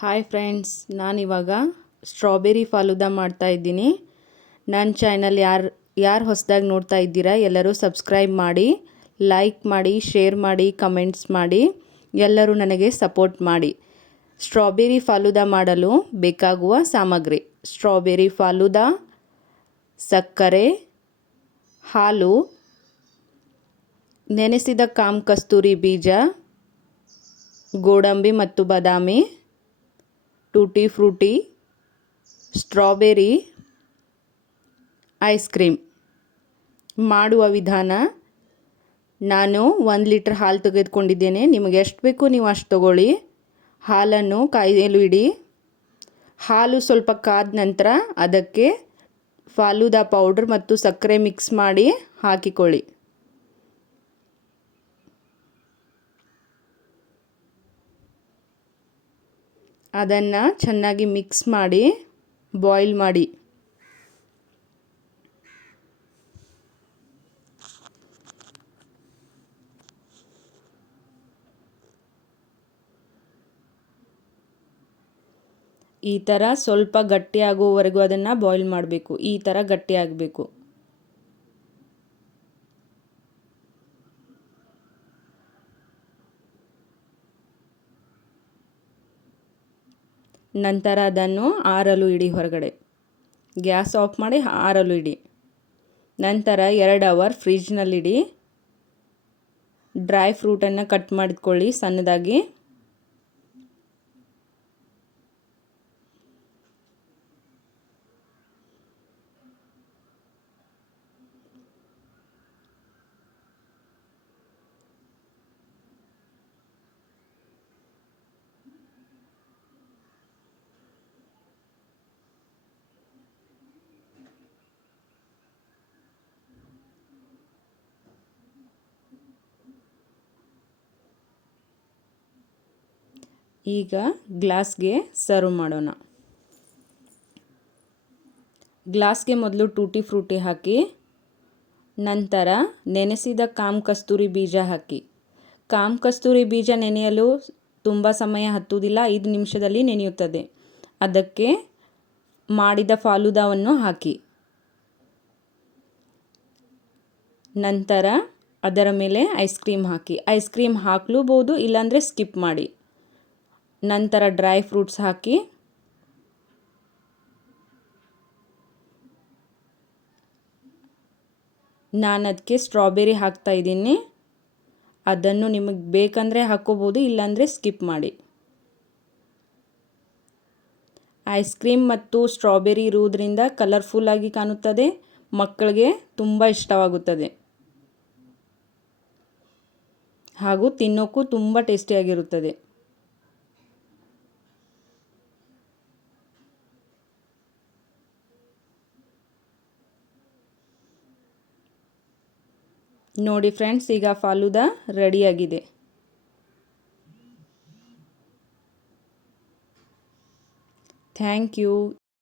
Hi friends, ನಾನಿವಾಗ strawberry falooda ಮಾಡ್ತಾಯಿದ್ದೀನಿ. ನನ್ನ ಚಾನಲ್ ಯಾರು ಹೊಸದಾಗಿ ನೋಡ್ತಾ ಇದ್ದೀರಾ ಎಲ್ಲರೂ ಸಬ್ಸ್ಕ್ರೈಬ್ ಮಾಡಿ, ಲೈಕ್ ಮಾಡಿ, ಶೇರ್ ಮಾಡಿ, ಕಮೆಂಟ್ಸ್ ಮಾಡಿ, ಎಲ್ಲರೂ ನನಗೆ ಸಪೋರ್ಟ್ ಮಾಡಿ. ಸ್ಟ್ರಾಬೆರಿ ಫಾಲೂದಾ ಮಾಡಲು ಬೇಕಾಗುವ ಸಾಮಗ್ರಿ: ಸ್ಟ್ರಾಬೆರಿ ಫಾಲೂದಾ, ಸಕ್ಕರೆ, ಹಾಲು, ನೆನೆಸಿದ ಕಾಮ್ ಕಸ್ತೂರಿ ಬೀಜ, ಗೋಡಂಬಿ ಮತ್ತು ಬಾದಾಮಿ, tutti frutti, strawberry, ice cream. ಮಾಡುವ ವಿಧಾನ: ನಾನು 1 ಲೀಟರ್ ಹಾಲು ತೆಗೆದುಕೊಂಡಿದ್ದೇನೆ. ನಿಮಗೆ ಎಷ್ಟು ಬೇಕು ನೀವು ಅಷ್ಟು ತಗೊಳ್ಳಿ. ಹಾಲನ್ನು ಕಾಯಲು ಇಡಿ. ಹಾಲು ಸ್ವಲ್ಪ ಕಾದ ನಂತರ ಅದಕ್ಕೆ ಫಾಲೂದಾ ಪೌಡರ್ ಮತ್ತು ಸಕ್ಕರೆ ಮಿಕ್ಸ್ ಮಾಡಿ ಹಾಕಿಕೊಳ್ಳಿ. ಅದನ್ನು ಚೆನ್ನಾಗಿ ಮಿಕ್ಸ್ ಮಾಡಿ ಬಾಯ್ಲ್ ಮಾಡಿ. ಈ ಥರ ಸ್ವಲ್ಪ ಗಟ್ಟಿಯಾಗುವವರೆಗೂ ಅದನ್ನು ಬಾಯ್ಲ್ ಮಾಡಬೇಕು. ಈ ಥರ ಗಟ್ಟಿಯಾಗಬೇಕು. ನಂತರ ಅದನ್ನು ಆರಲು ಇಡಿ. ಹೊರಗಡೆ ಗ್ಯಾಸ್ ಆಫ್ ಮಾಡಿ ಆರಲು ಇಡಿ. ನಂತರ 2 ಅವರ್ ಫ್ರಿಜ್ನಲ್ಲಿಡಿ. ಡ್ರೈ ಫ್ರೂಟನ್ನು ಕಟ್ ಮಾಡಿಕೊಳ್ಳಿ ಸಣ್ಣದಾಗಿ. ಈಗ ಗ್ಲಾಸ್ಗೆ ಸರ್ವ್ ಮಾಡೋಣ. ಗ್ಲಾಸ್ಗೆ ಮೊದಲು ಟೂಟಿ ಫ್ರೂಟಿ ಹಾಕಿ, ನಂತರ ನೆನೆಸಿದ ಕಾಮ್ ಕಸ್ತೂರಿ ಬೀಜ ಹಾಕಿ. ಕಾಮ್ ಕಸ್ತೂರಿ ಬೀಜ ನೆನೆಯಲು ತುಂಬ ಸಮಯ ಹತ್ತುವುದಿಲ್ಲ, 5 ನಿಮಿಷದಲ್ಲಿ ನೆನೆಯುತ್ತದೆ. ಅದಕ್ಕೆ ಮಾಡಿದ ಫಾಲೂದಾವನ್ನು ಹಾಕಿ. ನಂತರ ಅದರ ಮೇಲೆ ಐಸ್ ಕ್ರೀಮ್ ಹಾಕಿ. ಐಸ್ ಕ್ರೀಮ್ ಹಾಕಲೂಬಹುದು, ಇಲ್ಲಾಂದರೆ ಸ್ಕಿಪ್ ಮಾಡಿ. ನಂತರ ಡ್ರೈ ಫ್ರೂಟ್ಸ್ ಹಾಕಿ. ನಾನು ಅದಕ್ಕೆ ಸ್ಟ್ರಾಬೆರಿ ಹಾಕ್ತಾ ಇದ್ದೀನಿ. ಅದನ್ನು ನಿಮಗೆ ಬೇಕಂದರೆ ಹಾಕ್ಕೋಬೋದು, ಇಲ್ಲಾಂದರೆ ಸ್ಕಿಪ್ ಮಾಡಿ. ಐಸ್ ಕ್ರೀಮ್ ಮತ್ತು ಸ್ಟ್ರಾಬೆರಿ ಇರುವುದರಿಂದ ಕಲರ್ಫುಲ್ಲಾಗಿ ಕಾಣುತ್ತದೆ. ಮಕ್ಕಳಿಗೆ ತುಂಬ ಇಷ್ಟವಾಗುತ್ತದೆ ಹಾಗೂ ತಿನ್ನೋಕ್ಕೂ ತುಂಬ ಟೇಸ್ಟಿಯಾಗಿರುತ್ತದೆ. ನೋಡಿ ಫ್ರೆಂಡ್ಸ್, ಈಗ ಫಾಲೂದಾ ರೆಡಿಯಾಗಿದೆ. Thank you.